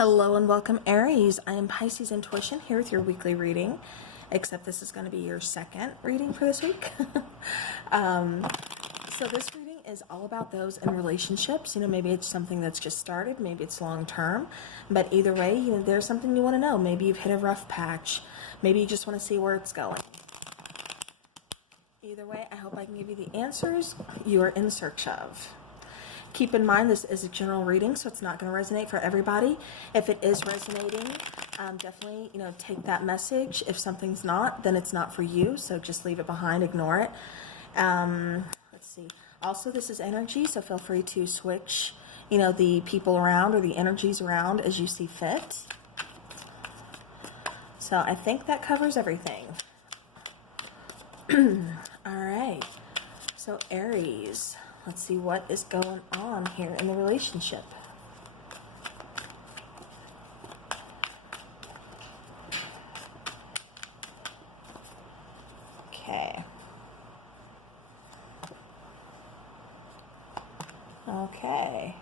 Hello and welcome, Aries. I am Pisces Intuition here with your weekly reading, except this is going to be your second reading for this week. So this reading is all about those in relationships. Maybe it's something that's just started, maybe it's long term, but either way, there's something you want to know. Maybe you've hit a rough patch. Maybe you just want to see where it's going. Either way, I hope I can give you the answers you are in search of. Keep in mind this is a general reading, so it's not going to resonate for everybody. If it is resonating, definitely take that message. If something's not, then it's not for you, so just leave it behind, ignore it. Let's see. Also, this is energy, so feel free to switch the people around or the energies around as you see fit. So I think that covers everything. All right, so Aries, let's see what is going on here in the relationship. Okay. Okay.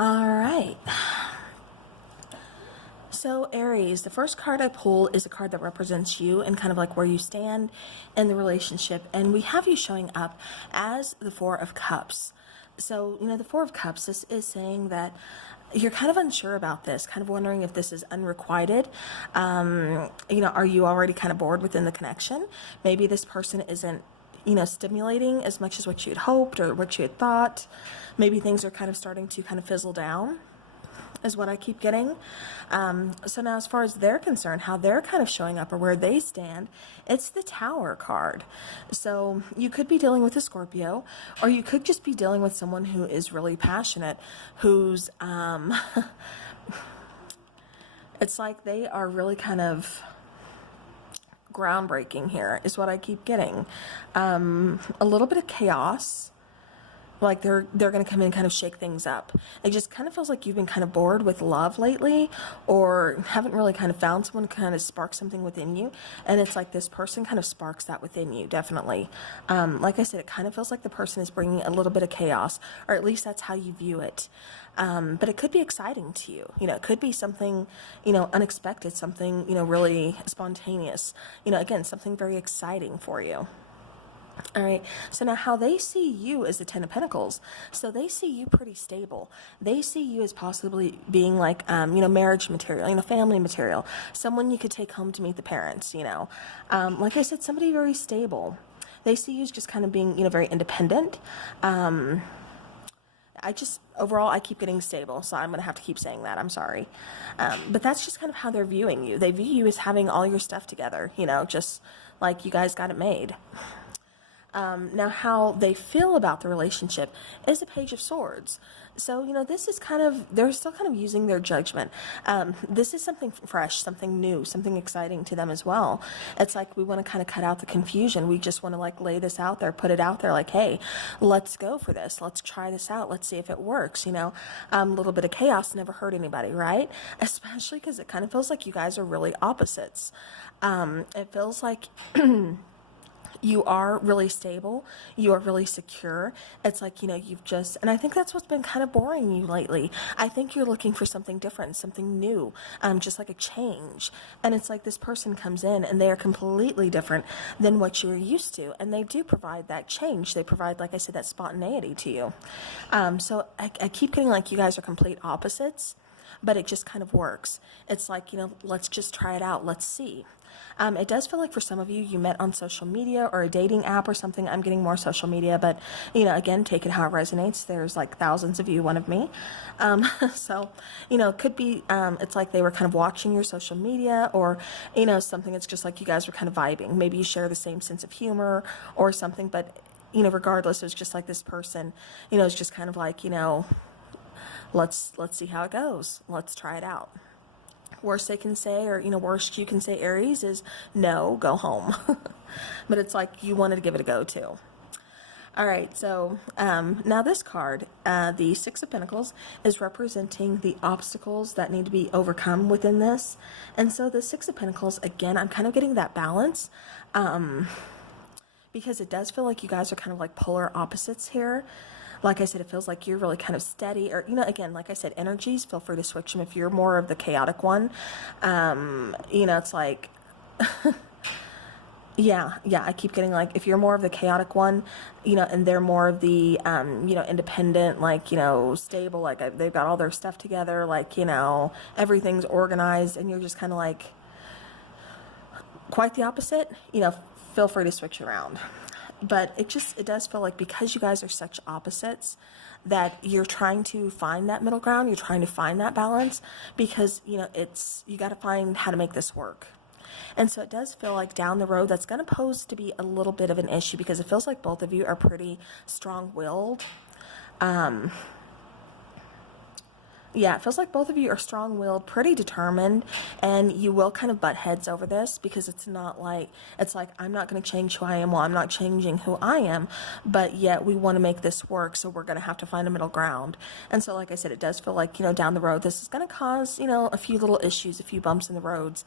All right. So Aries, the first card I pull is a card that represents you and kind of like where you stand in the relationship. And we have you showing up as the Four of Cups. So, the Four of Cups, this is saying that you're kind of unsure about this, kind of wondering if this is unrequited. Are you already kind of bored within the connection? Maybe this person isn't stimulating as much as what you had hoped or what you had thought. Maybe things are kind of starting to kind of fizzle down, is what I keep getting. So now as far as they're concerned, how they're kind of showing up or where they stand, it's the Tower card. So you could be dealing with a Scorpio, or you could just be dealing with someone who is really passionate, who's, it's like they are really kind of groundbreaking here, is what I keep getting. A little bit of chaos. Like they're going to come in and kind of shake things up. It just kind of feels like you've been kind of bored with love lately, or haven't really kind of found someone to kind of spark something within you. And it's like this person kind of sparks that within you, definitely. Like I said, it kind of feels like the person is bringing a little bit of chaos, or at least that's how you view it. But it could be exciting to you. It could be something, unexpected, something, really spontaneous. Again, something very exciting for you. All right, so now how they see you is the Ten of Pentacles. So they see you pretty stable. They see you as possibly being like, marriage material, family material, someone you could take home to meet the parents, like I said, somebody very stable. They see you as just kind of being, very independent. Overall, I keep getting stable, so I'm going to have to keep saying that. I'm sorry. But that's just kind of how they're viewing you. They view you as having all your stuff together, just like you guys got it made. Now, how they feel about the relationship is a Page of Swords. So, this is kind of, they're still kind of using their judgment. This is something fresh, something new, something exciting to them as well. It's like we want to kind of cut out the confusion. We just want to like lay this out there, put it out there like, hey, let's go for this. Let's try this out. Let's see if it works. A little bit of chaos never hurt anybody, right? Especially because it kind of feels like you guys are really opposites. It feels like you are really stable. You are really secure. It's like, you've just, and I think that's what's been kind of boring you lately. I think you're looking for something different, something new, just like a change. And it's like this person comes in and they are completely different than what you were used to. And they do provide that change. They provide, like I said, that spontaneity to you. So I keep getting like you guys are complete opposites, but it just kind of works. It's like, let's just try it out. Let's see. It does feel like for some of you, you met on social media or a dating app or something. I'm getting more social media, but, again, take it how it resonates. There's like thousands of you, one of me. So, it could be, it's like they were kind of watching your social media, or, something that's just like you guys were kind of vibing. Maybe you share the same sense of humor or something, but, regardless, it was just like this person, it's just kind of like, let's see how it goes. Let's try it out. Worst they can say, or worst you can say, Aries, is no, go home. But it's like you wanted to give it a go too. All right, so now this card, the Six of Pentacles, is representing the obstacles that need to be overcome within this. And so the Six of Pentacles, again, I'm kind of getting that balance because it does feel like you guys are kind of like polar opposites here. Like I said, it feels like you're really kind of steady, or, you know, again, like I said, energies, feel free to switch them if you're more of the chaotic one. You know, it's like... Yeah, I keep getting like, if you're more of the chaotic one, you know, and they're more of the, you know, independent, like, you know, stable, like they've got all their stuff together, like, you know, everything's organized, and you're just kind of like quite the opposite, you know, feel free to switch around. But it does feel like because you guys are such opposites that you're trying to find that middle ground, you're trying to find that balance, because, you know, you got to find how to make this work. And so it does feel like down the road that's going to pose to be a little bit of an issue, because it feels like both of you are pretty strong-willed. Yeah, it feels like both of you are strong-willed, pretty determined, and you will kind of butt heads over this, because it's like, I'm not going to change who I am, well, I'm not changing who I am, but yet we want to make this work, so we're going to have to find a middle ground. And so, like I said, it does feel like, you know, down the road, this is going to cause, you know, a few little issues, a few bumps in the roads,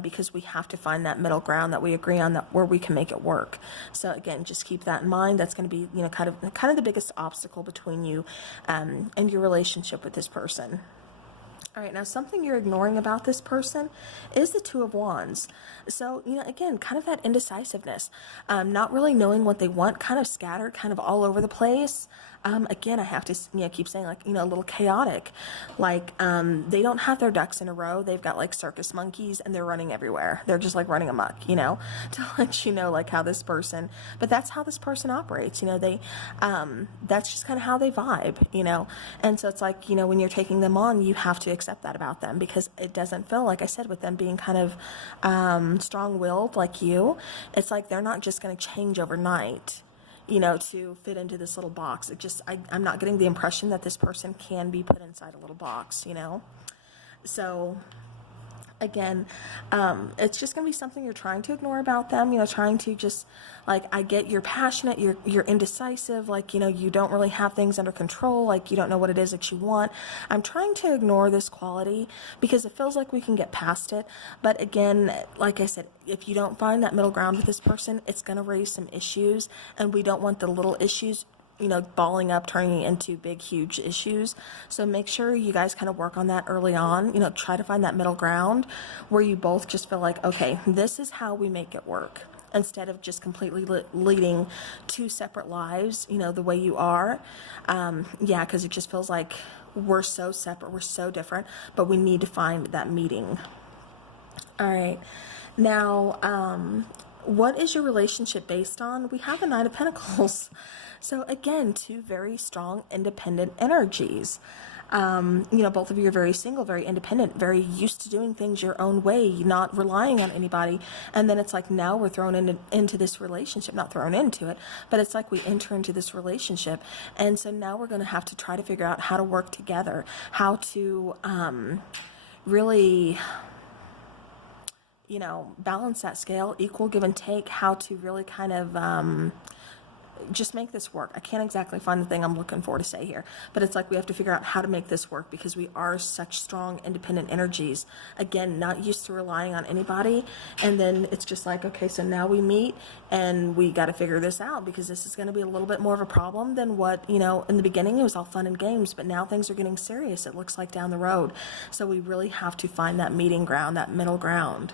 because we have to find that middle ground that we agree on, that where we can make it work. So again, just keep that in mind. That's going to be, you know, kind of the biggest obstacle between you and your relationship with this person. All right, now something you're ignoring about this person is the Two of Wands. So, you know, again, kind of that indecisiveness, not really knowing what they want, kind of scattered, kind of all over the place. Again, I have to, you know, keep saying, like, you know, a little chaotic. Like, they don't have their ducks in a row. They've got like circus monkeys, and they're running everywhere. They're just like running amok, you know, to let you know like how this person, but that's how this person operates, you know, they, that's just kind of how they vibe, you know. And so it's like, you know, when you're taking them on, you have to accept that about them, because it doesn't feel, like I said, with them being kind of strong-willed like you, it's like they're not just going to change overnight, you know, to fit into this little box. I'm not getting the impression that this person can be put inside a little box, you know. So again, it's just going to be something you're trying to ignore about them, you know, trying to just, like, I get you're passionate, you're indecisive, like, you know, you don't really have things under control, like, you don't know what it is that you want. I'm trying to ignore this quality because it feels like we can get past it. But again, like I said, if you don't find that middle ground with this person, it's going to raise some issues, and we don't want the little issues, you know, balling up, turning into big, huge issues. So make sure you guys kind of work on that early on, you know, try to find that middle ground where you both just feel like, okay, this is how we make it work, instead of just completely leading two separate lives, you know, the way you are. Yeah, because it just feels like we're so separate, we're so different, but we need to find that meeting. All right. Now, what is your relationship based on? We have a Nine of Pentacles. So again, two very strong, independent energies. You know, both of you are very single, very independent, very used to doing things your own way, not relying on anybody. And then it's like now we're thrown into this relationship, not thrown into it, but it's like we enter into this relationship. And so now we're going to have to try to figure out how to work together, how to really, you know, balance that scale, equal give and take, how to really kind of just make this work. I can't exactly find the thing I'm looking for to say here, but it's like we have to figure out how to make this work, because we are such strong, independent energies. Again, not used to relying on anybody. And then it's just like, okay, so now we meet and we got to figure this out, because this is going to be a little bit more of a problem than what, you know, in the beginning it was all fun and games, but now things are getting serious, it looks like, down the road. So we really have to find that meeting ground, that middle ground.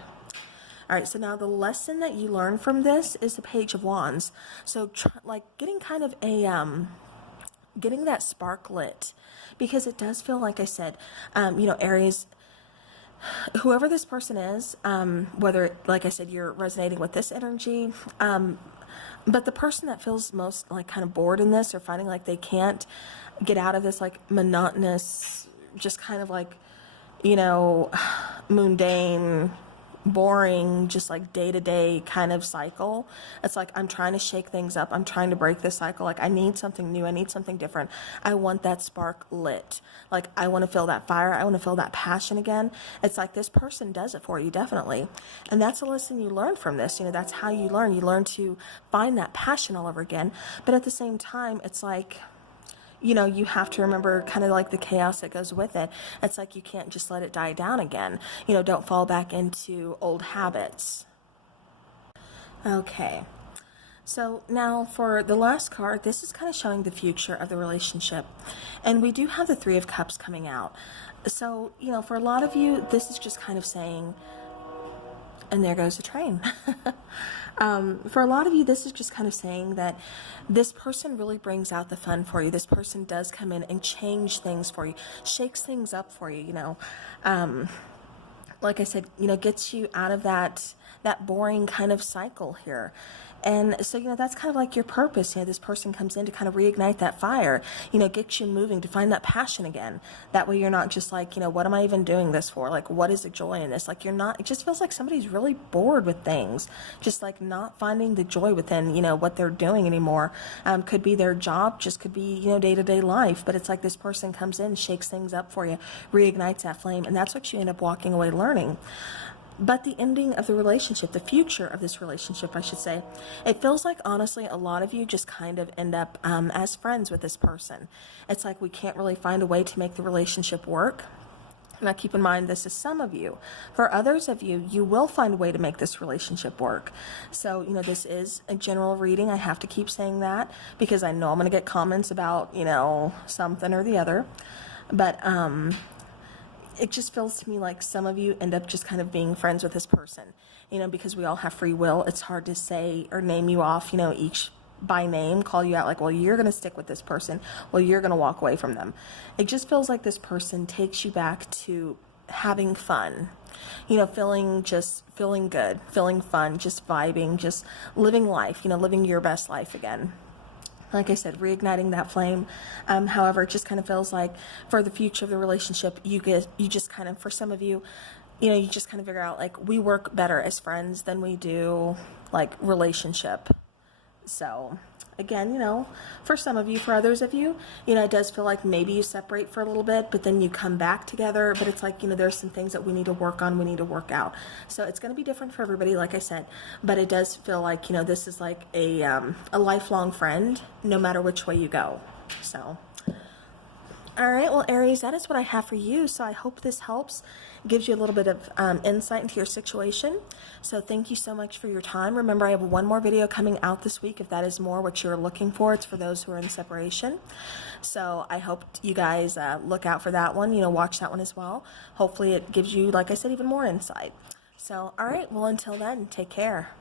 All right, so now the lesson that you learn from this is the Page of Wands. So like getting kind of a, getting that spark lit, because it does feel, like I said, you know, Aries, whoever this person is, whether, like I said, you're resonating with this energy, but the person that feels most like kind of bored in this, or finding like they can't get out of this like monotonous, just kind of like, you know, mundane, boring, just like day-to-day kind of cycle. It's like I'm trying to shake things up. I'm trying to break this cycle. Like I need something new. I need something different. I want that spark lit. Like I want to feel that fire. I want to feel that passion again. It's like this person does it for you, definitely. And that's a lesson you learn from this. You know, that's how you learn. You learn to find that passion all over again. But at the same time, it's like, you know, you have to remember kind of like the chaos that goes with it. It's like you can't just let it die down again. You know, don't fall back into old habits. Okay. So now for the last card, this is kind of showing the future of the relationship. And we do have the Three of Cups coming out. So, you know, for a lot of you, this is just kind of saying, and there goes the train. For a lot of you, this is just kind of saying that this person really brings out the fun for you. This person does come in and change things for you, shakes things up for you, you know. Like I said, you know, gets you out of that boring kind of cycle here. And so, you know, that's kind of like your purpose. You know, this person comes in to kind of reignite that fire, you know, get you moving, to find that passion again. That way you're not just like, you know, what am I even doing this for? Like, what is the joy in this? Like, you're not, it just feels like somebody's really bored with things, just like not finding the joy within, you know, what they're doing anymore. Could be their job, just could be, you know, day-to-day life. But it's like this person comes in, shakes things up for you, reignites that flame. And that's what you end up walking away learning. But the ending of the relationship, the future of this relationship, I should say, it feels like, honestly, a lot of you just kind of end up as friends with this person. It's like we can't really find a way to make the relationship work. Now, keep in mind, this is some of you. For others of you, you will find a way to make this relationship work. So, you know, this is a general reading. I have to keep saying that because I know I'm going to get comments about, you know, something or the other. But, it just feels to me like some of you end up just kind of being friends with this person, you know, because we all have free will. It's hard to say or name you off, you know, each by name, call you out like, well, you're going to stick with this person. Well, you're going to walk away from them. It just feels like this person takes you back to having fun, you know, feeling good, feeling fun, just vibing, just living life, you know, living your best life again. Like I said, reigniting that flame. However, it just kind of feels like for the future of the relationship, you just kind of, for some of you, you know, you just kind of figure out like we work better as friends than we do like relationship. So again, you know, for some of you, for others of you, you know, it does feel like maybe you separate for a little bit, but then you come back together. But it's like, you know, there's some things that we need to work on, we need to work out. So it's going to be different for everybody, like I said, but it does feel like, you know, this is like a lifelong friend, no matter which way you go. So, all right, well, Aries, that is what I have for you. So I hope this helps, gives you a little bit of insight into your situation. So thank you so much for your time. Remember, I have one more video coming out this week. If that is more what you're looking for, it's for those who are in separation. So I hope you guys look out for that one, you know, watch that one as well. Hopefully it gives you, like I said, even more insight. So, all right, well, until then, take care.